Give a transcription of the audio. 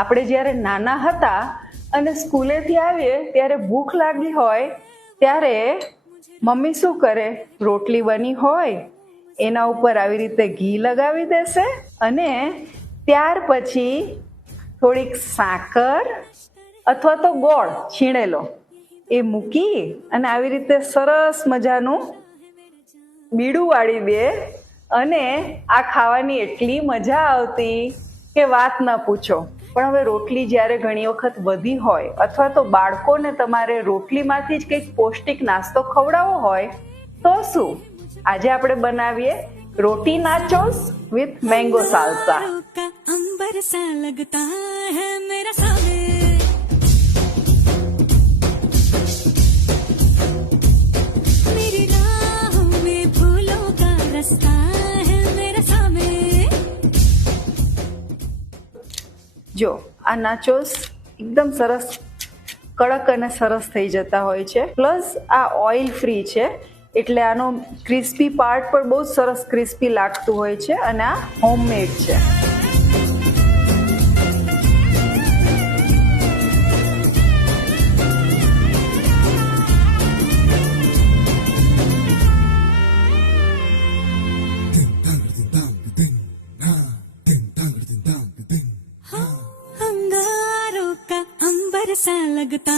આપણે જ્યારે નાના હતા અને સ્કૂલેથી આવીએ ત્યારે ભૂખ લાગી હોય ત્યારે મમ્મી શું કરે, રોટલી બની હોય એના ઉપર આવી રીતે ઘી લગાવી દેશે અને ત્યાર પછી થોડીક સાકર અથવા તો ગોળ છીણેલો એ મૂકી અને આવી રીતે સરસ મજાનું બીડું વાળી દે અને આ ખાવાની એટલી મજા આવતી કે વાત ન પૂછો. પણ હવે રોટલી જ્યારે ઘણી વખત વધી હોય અથવા તો બાળકોને તમારે રોટલીમાંથી જ કંઈક પૌષ્ટિક નાસ્તો ખવડાવવો હોય તો શું, આજે આપણે બનાવીએ રોટી નાચોસ વિથ મેંગો સાલ્સા. अंबर सा लगता है मेरा सावे, मेरी राहों में फूलों का रास्ता है मेरा सावे. જો આ નાચોસ એકદમ સરસ કડક અને સરસ થઈ જતા હોય છે, પ્લસ આ ઓઇલ ફ્રી છે એટલે આનો ક્રિસ્પી પાર્ટ પણ બહુ સરસ ક્રિસ્પી લાગતું હોય છે અને આ હોમમેડ છે. अंगारों का अंबर सा लगता